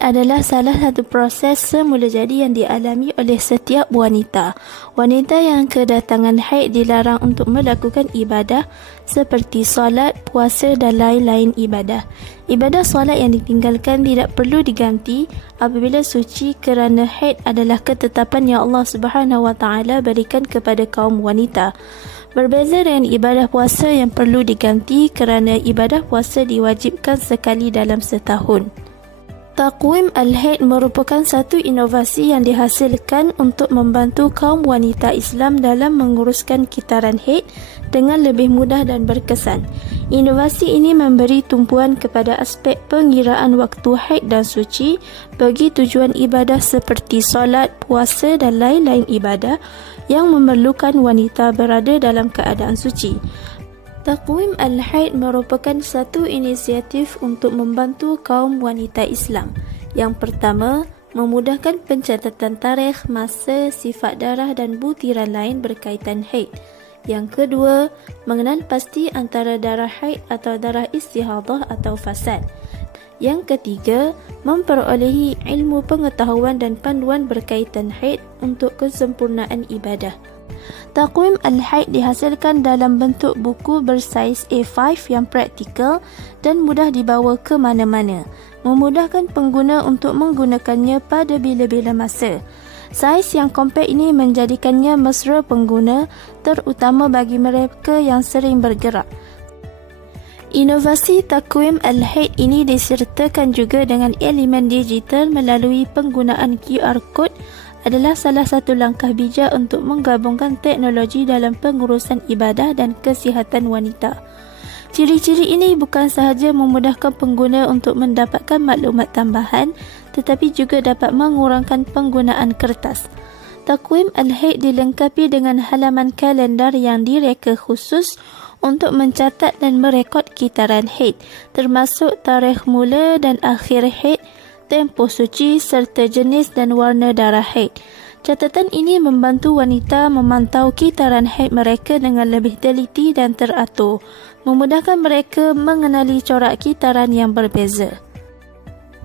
adalah salah satu proses semulajadi yang dialami oleh setiap wanita. Wanita yang kedatangan haid dilarang untuk melakukan ibadah seperti solat, puasa dan lain-lain ibadah. Ibadah solat yang ditinggalkan tidak perlu diganti apabila suci kerana haid adalah ketetapan yang Allah Subhanahu Wa Taala berikan kepada kaum wanita. Berbeza dengan ibadah puasa yang perlu diganti kerana ibadah puasa diwajibkan sekali dalam setahun. Taqwim al-haid merupakan satu inovasi yang dihasilkan untuk membantu kaum wanita Islam dalam menguruskan kitaran haid dengan lebih mudah dan berkesan. Inovasi ini memberi tumpuan kepada aspek pengiraan waktu haid dan suci bagi tujuan ibadah seperti solat, puasa dan lain-lain ibadah yang memerlukan wanita berada dalam keadaan suci. Taqwim al-haid merupakan satu inisiatif untuk membantu kaum wanita Islam. Yang pertama, memudahkan pencatatan tarikh, masa, sifat darah dan butiran lain berkaitan haid. Yang kedua, mengenal pasti antara darah haid atau darah istihadah atau fasad. Yang ketiga, memperolehi ilmu pengetahuan dan panduan berkaitan haid untuk kesempurnaan ibadah. Taqwim al-haid dihasilkan dalam bentuk buku bersaiz A5 yang praktikal dan mudah dibawa ke mana-mana, memudahkan pengguna untuk menggunakannya pada bila-bila masa. Saiz yang kompak ini menjadikannya mesra pengguna, terutama bagi mereka yang sering bergerak. Inovasi Taqwim al-haid ini disertakan juga dengan elemen digital melalui penggunaan QR Code adalah salah satu langkah bijak untuk menggabungkan teknologi dalam pengurusan ibadah dan kesihatan wanita. Ciri-ciri ini bukan sahaja memudahkan pengguna untuk mendapatkan maklumat tambahan, tetapi juga dapat mengurangkan penggunaan kertas. Taqwim al-haid dilengkapi dengan halaman kalendar yang direka khusus untuk mencatat dan merekod kitaran haid, termasuk tarikh mula dan akhir haid, tempoh suci serta jenis dan warna darah haid. Catatan ini membantu wanita memantau kitaran haid mereka dengan lebih teliti dan teratur, memudahkan mereka mengenali corak kitaran yang berbeza.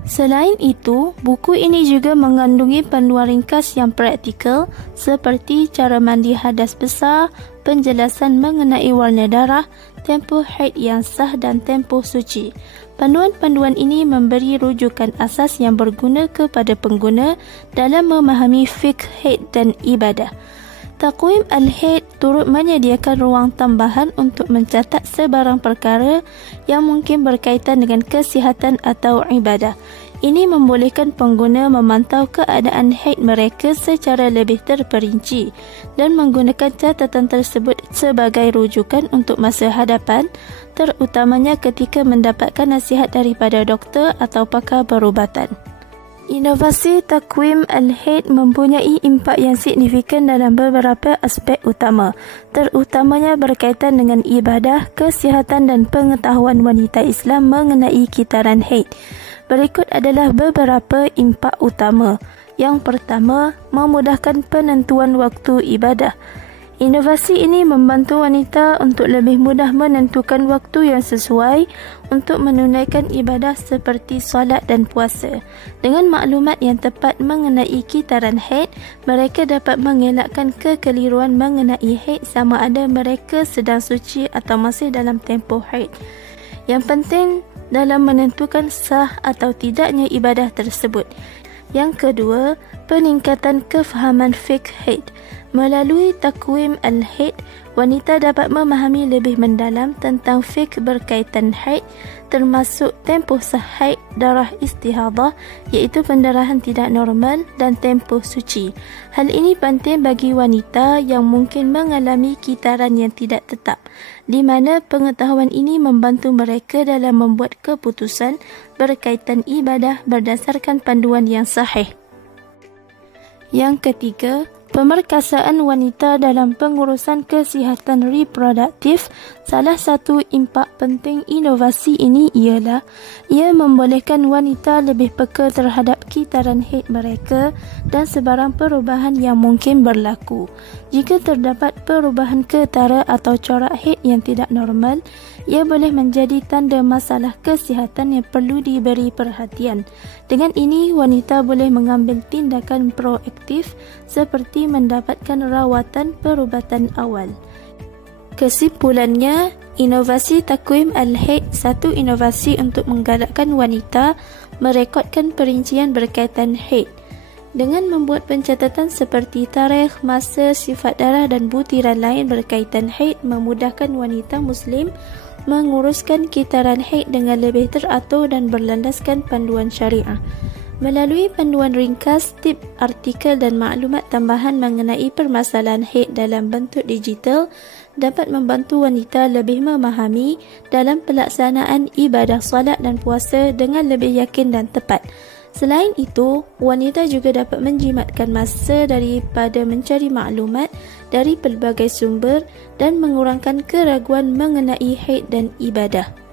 Selain itu, buku ini juga mengandungi panduan ringkas yang praktikal seperti cara mandi hadas besar, penjelasan mengenai warna darah, tempoh haid yang sah dan tempoh suci. Panduan-panduan ini memberi rujukan asas yang berguna kepada pengguna dalam memahami fiqh haid dan ibadah. Taqwim al-haid turut menyediakan ruang tambahan untuk mencatat sebarang perkara yang mungkin berkaitan dengan kesihatan atau ibadah. Ini membolehkan pengguna memantau keadaan haid mereka secara lebih terperinci dan menggunakan catatan tersebut sebagai rujukan untuk masa hadapan, terutamanya ketika mendapatkan nasihat daripada doktor atau pakar perubatan. Inovasi Taqwim al-haid mempunyai impak yang signifikan dalam beberapa aspek utama, terutamanya berkaitan dengan ibadah, kesihatan dan pengetahuan wanita Islam mengenai kitaran haid. Berikut adalah beberapa impak utama. Yang pertama, memudahkan penentuan waktu ibadah. Inovasi ini membantu wanita untuk lebih mudah menentukan waktu yang sesuai untuk menunaikan ibadah seperti solat dan puasa. Dengan maklumat yang tepat mengenai kitaran haid, mereka dapat mengelakkan kekeliruan mengenai haid sama ada mereka sedang suci atau masih dalam tempoh haid. Yang penting dalam menentukan sah atau tidaknya ibadah tersebut. Yang kedua, peningkatan kefahaman fiqh haid. Melalui Taqwim al-haid, wanita dapat memahami lebih mendalam tentang fiqh berkaitan haid, termasuk tempoh sah haid, darah istihadah iaitu pendarahan tidak normal dan tempoh suci. Hal ini penting bagi wanita yang mungkin mengalami kitaran yang tidak tetap, di mana pengetahuan ini membantu mereka dalam membuat keputusan berkaitan ibadah berdasarkan panduan yang sahih. Yang ketiga, pemerkasaan wanita dalam pengurusan kesihatan reproduktif. Salah satu impak penting inovasi ini ialah ia membolehkan wanita lebih peka terhadap kitaran haid mereka dan sebarang perubahan yang mungkin berlaku. Jika terdapat perubahan ketara atau corak haid yang tidak normal, ia boleh menjadi tanda masalah kesihatan yang perlu diberi perhatian. Dengan ini, wanita boleh mengambil tindakan proaktif seperti mendapatkan rawatan perubatan awal. Kesimpulannya, inovasi takwim al-haid satu inovasi untuk menggalakkan wanita merekodkan perincian berkaitan haid. Dengan membuat pencatatan seperti tarikh, masa, sifat darah dan butiran lain berkaitan haid memudahkan wanita Muslim menguruskan kitaran haid dengan lebih teratur dan berlandaskan panduan syariah. Melalui panduan ringkas, tip, artikel dan maklumat tambahan mengenai permasalahan haid dalam bentuk digital dapat membantu wanita lebih memahami dalam pelaksanaan ibadah solat dan puasa dengan lebih yakin dan tepat. Selain itu, wanita juga dapat menjimatkan masa daripada mencari maklumat dari pelbagai sumber dan mengurangkan keraguan mengenai haid dan ibadah.